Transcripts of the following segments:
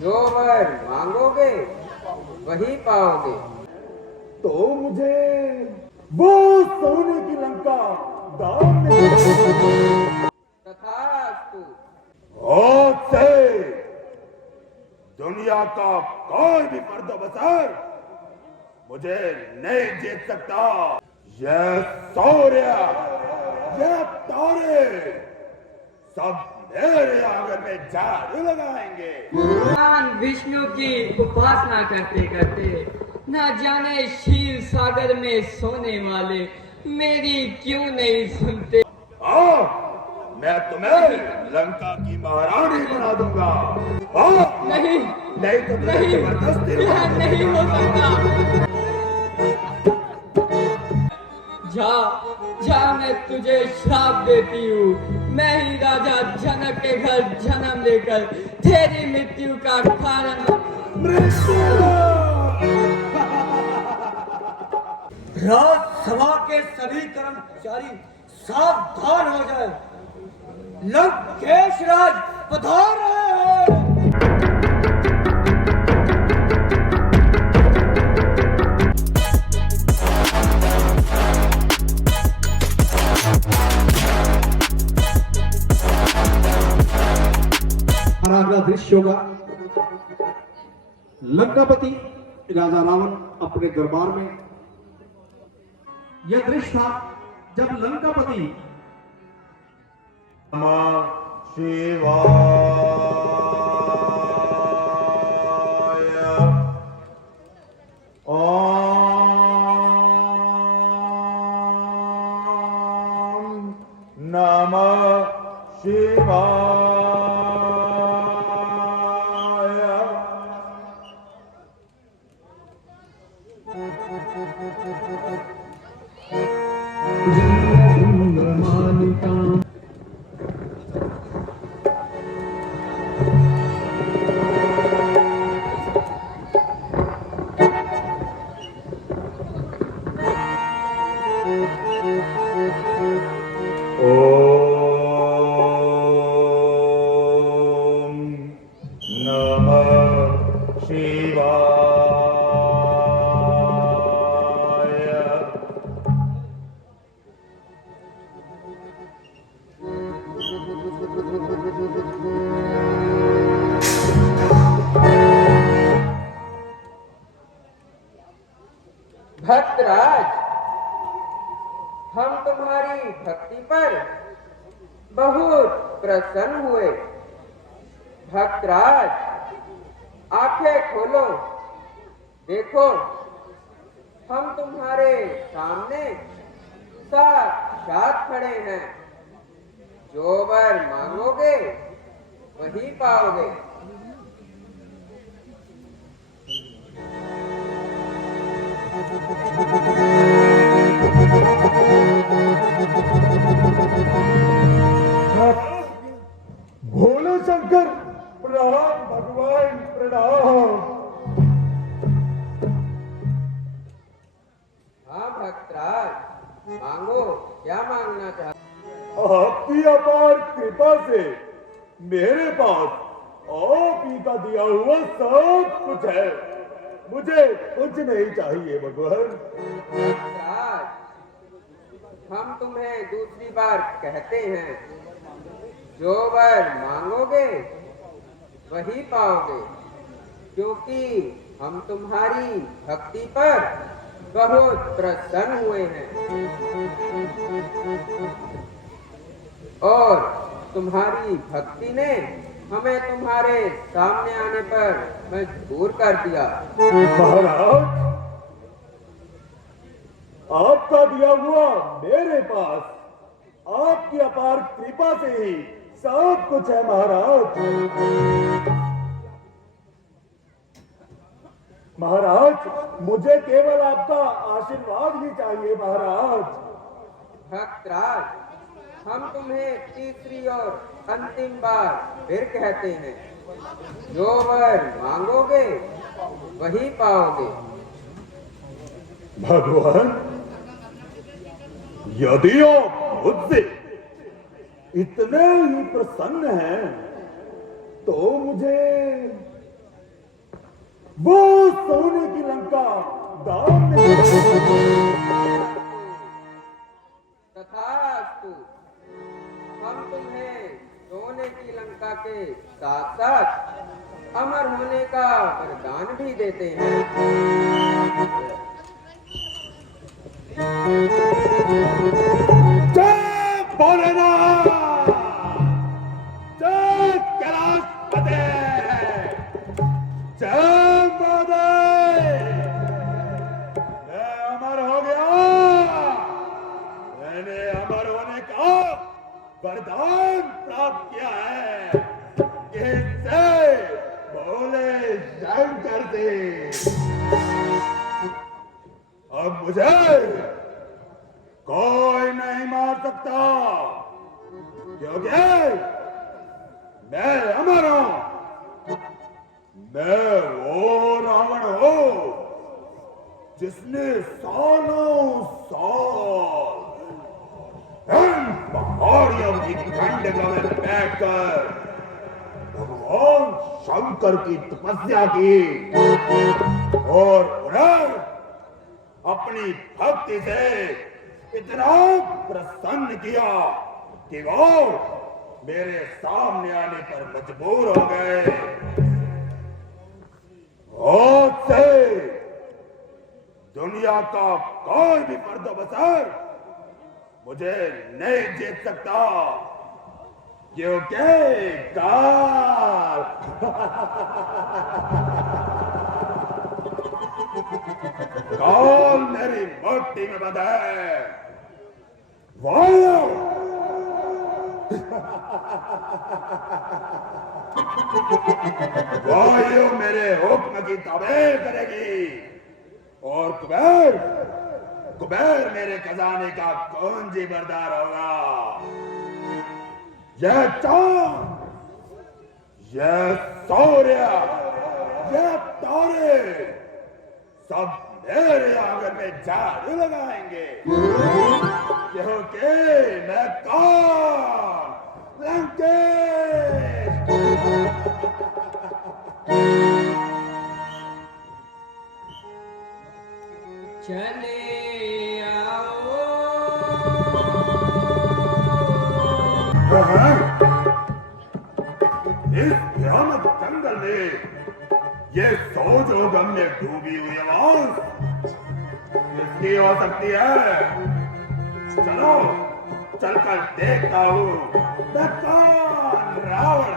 जो वर मांगोगे वही पाओगे। तो मुझे वो सोने की लंका दान में तथास्तु। आज से दुनिया का कोई भी पर्दा बसर मुझे नहीं जीत सकता। यह सूर्य, यह तारे सब मेरे आंगन में झाड़ू लगाएंगे। भगवान विष्णु की उपासना करते करते न जाने क्षीर सागर में सोने वाले मेरी क्यों नहीं सुनते। आओ, मैं तुम्हें लंका की महारानी बना दूंगा। आओ, नहीं नहीं तो तुम्हें नहीं, जबरदस्ती यह नहीं हो सकता। जा जा, मैं तुझे श्राप देती हूँ। मैं ही राजा जनक के घर जन्म लेकर तेरी मृत्यु का कारण। राजसभा के सभी कर्मचारी सावधान हो जाए। लंकेश राज पधार रहे हैं। अगला दृश्य होगा लंकापति राजा रावण अपने दरबार में। यह दृश्य था जब लंकापति नमः शिवाय। ओम नमः शिवाय। भक्तराज, हम तुम्हारी भक्ति पर बहुत प्रसन्न हुए। भक्तराज, आंखें खोलो, देखो हम तुम्हारे सामने साक्षात खड़े हैं। जो वर मांगोगे वही पाओगे। भोले शंकर प्रणाम, भगवान प्रणाम। हाँ भक्तराज, मांगो, क्या मांगना चाहते? आपकी अपार कृपा से मेरे पास आप ही का दिया हुआ सब कुछ है। मुझे कुछ नहीं चाहिए भगवान। भक्तराज, हम तुम्हें दूसरी बार कहते हैं, जो वर मांगोगे वही पाओगे, क्योंकि हम तुम्हारी भक्ति पर बहुत प्रसन्न हुए हैं और तुम्हारी भक्ति ने हमें तुम्हारे सामने आने पर मजबूर कर दिया। महाराज, आपका दिया हुआ मेरे पास आपकी अपार कृपा से ही सब कुछ है महाराज। महाराज, मुझे केवल आपका आशीर्वाद ही चाहिए महाराज। भक्तराज, हम तुम्हें तीसरी और अंतिम बार फिर कहते हैं, जो वर मांगोगे वही पाओगे। भगवान, यदि आप मुझसे इतने ही प्रसन्न हैं तो मुझे अमर होने का वरदान भी देते हैं। जय भोलेनाथ, जय कैलाशपति, जय महादेव। मैं अमर हो गया। मैंने अमर होने का वरदान प्राप्त किया है। इससे भोले शंकर से अब मुझे कोई नहीं मार सकता, क्योंकि मैं अमर हूं। मैं वो रावण हूं जिसने सालों साल इन पहाड़ियों की खंडक में बैठकर भगवान शंकर की तपस्या की और उन्हें अपनी भक्ति से इतना प्रसन्न किया कि वो मेरे सामने आने पर मजबूर हो गए। आज से दुनिया का कोई भी फर्द बसर मुझे नहीं जीत सकता, क्योंकि काल काल मेरी मुट्ठी में बंधा है। वायु वायु मेरे हुक्म की ताबे करेगी और कुबेर कुबेर मेरे खजाने का कुंजी बरदार होगा। यह चांद, यह सूर्य, यह तारे सब मेरे आंगन में झाड़ू लगाएंगे, क्योंकि मैं कौन लंकेश। चले आओ। इस भयानक जंगल में ये सोचो गम में डूबी हुई आवाज किसकी हो सकती है? चलो चलकर देखता हूँ मैं कौन रावण।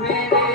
मेरे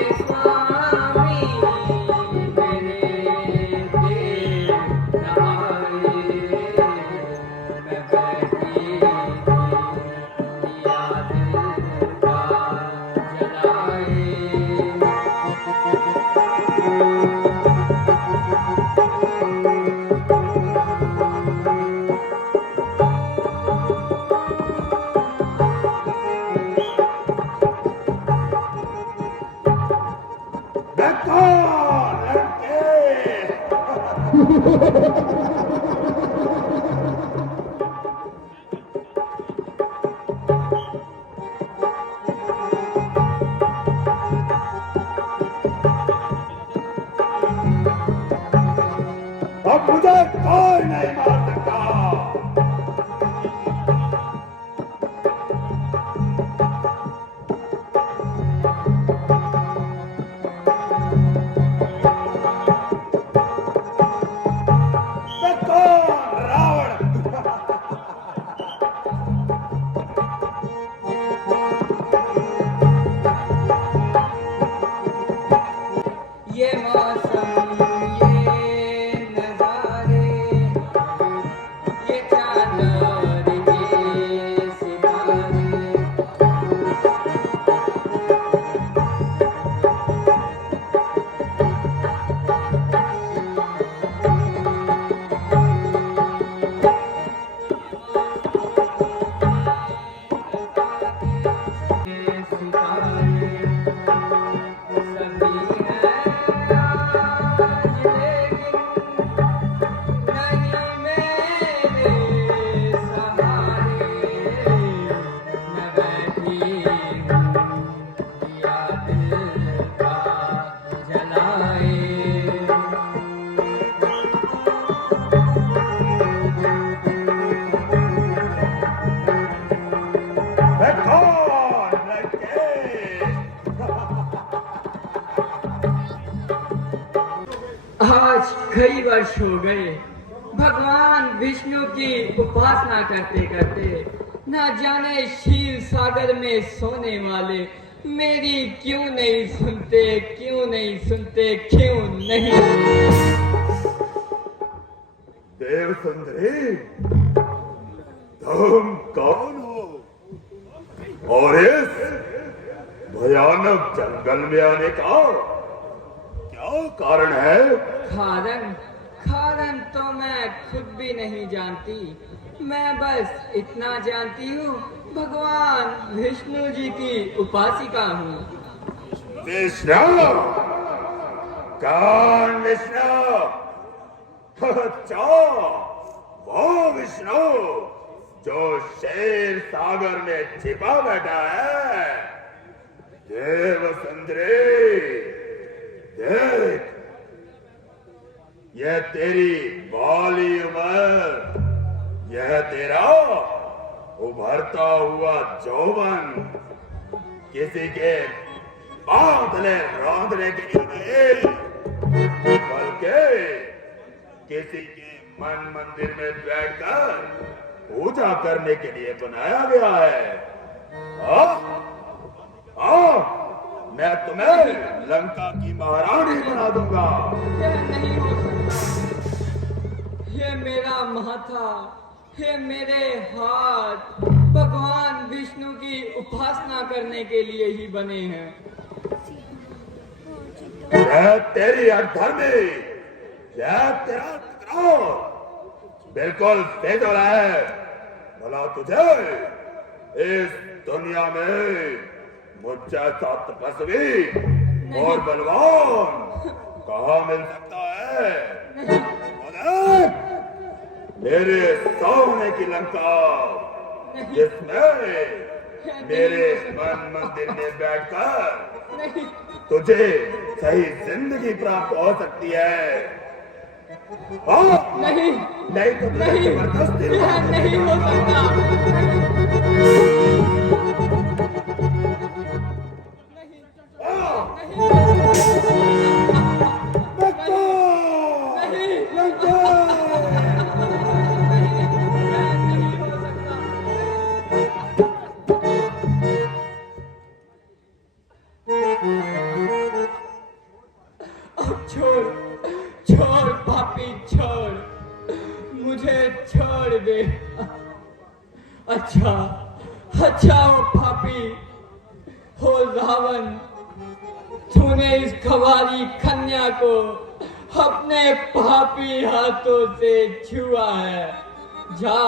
कई वर्ष हो गए भगवान विष्णु की उपासना करते करते। न जाने क्षीर सागर में सोने वाले मेरी क्यों नहीं सुनते, क्यों नहीं सुनते, क्यों नहीं। देव सुंदरी, तुम कौन हो और इस भयानक जंगल में आने का क्या कारण है? कारण तो मैं खुद भी नहीं जानती। मैं बस इतना जानती हूँ भगवान विष्णु जी की उपासिका हूँ। विष्णु? कौन विष्णु? अच्छा, वो विष्णु जो शेर सागर में छिपा बैठा है। देव सुंदरी, देख, यह तेरी बाली उम्र, यह तेरा उभरता हुआ जौवन किसी के बादले रौंदने के लिए नहीं, बल्कि किसी के मन मंदिर में बैठकर पूजा करने के लिए बनाया गया है। मैं तुम्हें लंका की महारानी बना दूंगा। यह नहीं हो सकता। ये मेरा माथा, ये मेरे हाथ भगवान विष्णु की उपासना करने के लिए ही बने हैं। यह तेरी अधर्मी, यह तेरा टकराव बिल्कुल बेदोला है। भला तुझे इस दुनिया में मुझ जैसा तपस्वी और बलवान कहाँ मिल सकता है? मेरे सोने की लंका, जिसमें मेरे मन मंदिर में बैठकर तुझे सही जिंदगी प्राप्त हो सकती है। नहीं, नहीं तो नहीं, जबरदस्ती यह नहीं हो सकता। छोड़ पापी, छोड़, मुझे छोड़ दे। अच्छा हो पापी, हो रावण, तूने इस खवारी कन्या को अपने पापी हाथों से छुआ है। जा,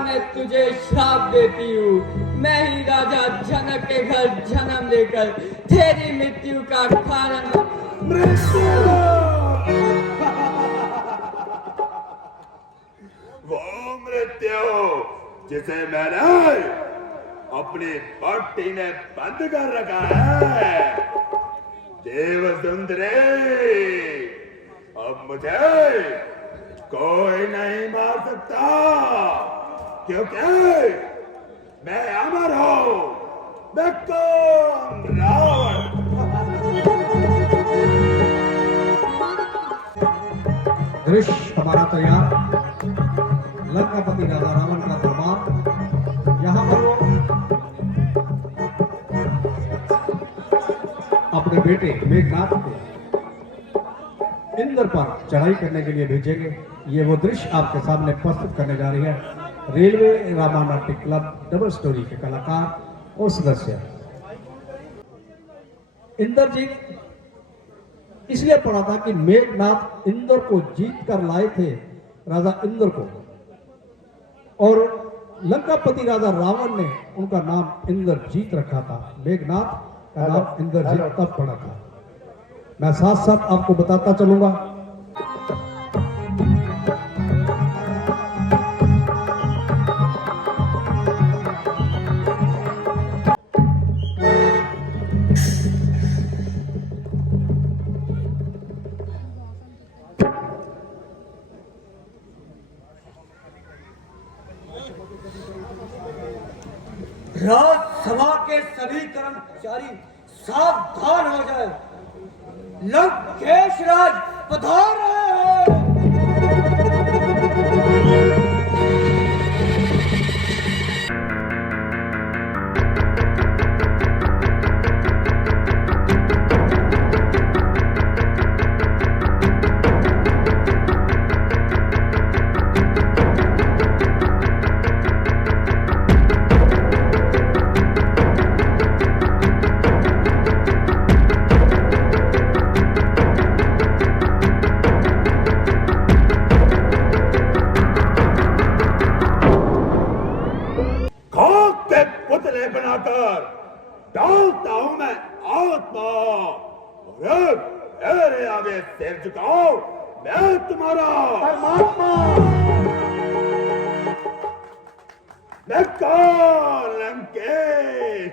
मैं तुझे श्राप देती हूँ। मैं ही राजा जनक के घर जन्म लेकर तेरी मृत्यु का कारण। वो मृत्यु जिसे मैंने अपनी पट्टी में बंद कर रखा है। देव सुंदरी, अब मुझे कोई नहीं मार सकता, क्योंकि मैं अमर हूं। मैं कौन? रावण। दृश्य हमारा तैयार। लंकापति राजा रावण का दरबार। यहाँ पर वो अपने बेटे मेघनाथ को इंद्र पर चढ़ाई करने के लिए भेजेंगे। ये वो दृश्य आपके सामने प्रस्तुत करने जा रही है रेलवे रामानाट्य क्लब डबल स्टोरी के कलाकार और सदस्य। इंद्रजीत इसलिए पड़ा था कि मेघनाथ इंद्र को जीत कर लाए थे, राजा इंद्र को, और लंकापति राजा रावण ने उनका नाम इंद्रजीत रखा था। मेघनाथ का नाम इंद्रजीत तब पड़ा था। मैं साथ साथ आपको बताता चलूंगा। राजसभा के सभी कर्मचारी सावधान हो जाए। लंकेश राज पधार रहे हैं। से बनाकर डालता हूं मैं आत्मा, और अब मेरे आगे सिर झुकाओ, मैं तुम्हारा परमात्मा। मैं कौन लंकेश।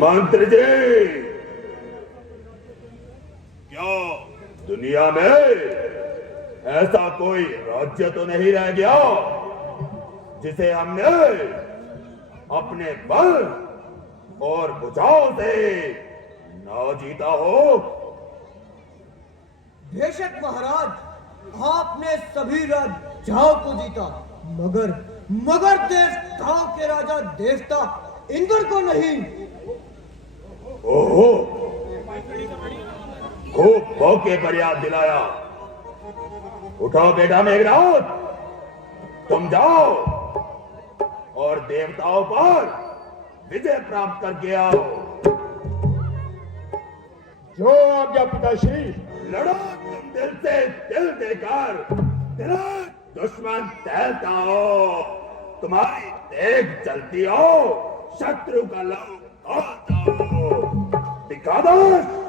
मंत्री जी, क्या दुनिया में ऐसा कोई राज्य तो नहीं रह गया जिसे हमने अपने बल और भुजाओं से ना जीता हो? बेशक महाराज, आपने सभी राजाओं को जीता, मगर देवताओं के राजा देवता इंद्र को नहीं। ओहो, खूब मौके पर याद दिलाया। उठो बेटा मेघनाथ, तुम जाओ और देवताओं पर विजय प्राप्त करके आओ। जो आज्ञा पिताश्री। लड़ो तुम दिल से दिल देकर, तेरा दुश्मन तैरता हो, तुम्हारी देख चलती हो, शत्रु का लहू खाता हो। दिखा दो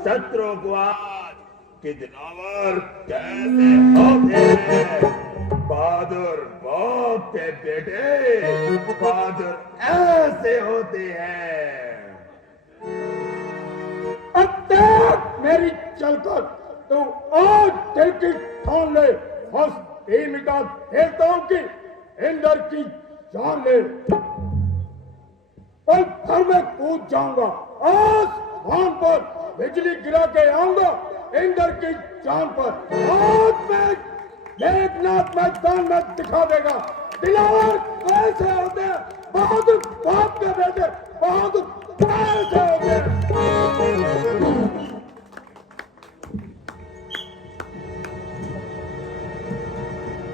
शत्रु को आज कि दिलावर कैसे होते हैं। बहादुर बाप के बेटे बहादुर ऐसे होते हैं। अब तक मेरी चलकर तू आज दिल की ठान ले, बस मिटा देवताओं की इंद्र की जान ले, और घर में कूद जाऊंगा, आसमान पर बिजली गिरा के आऊंगा इंद्र की जान पर। आज मैं मेघनाथ मैदान में दिखा देगा दिलावर कैसे होते हैं, बहादुर बाप के बेटे बहादुर कैसे होते हैं।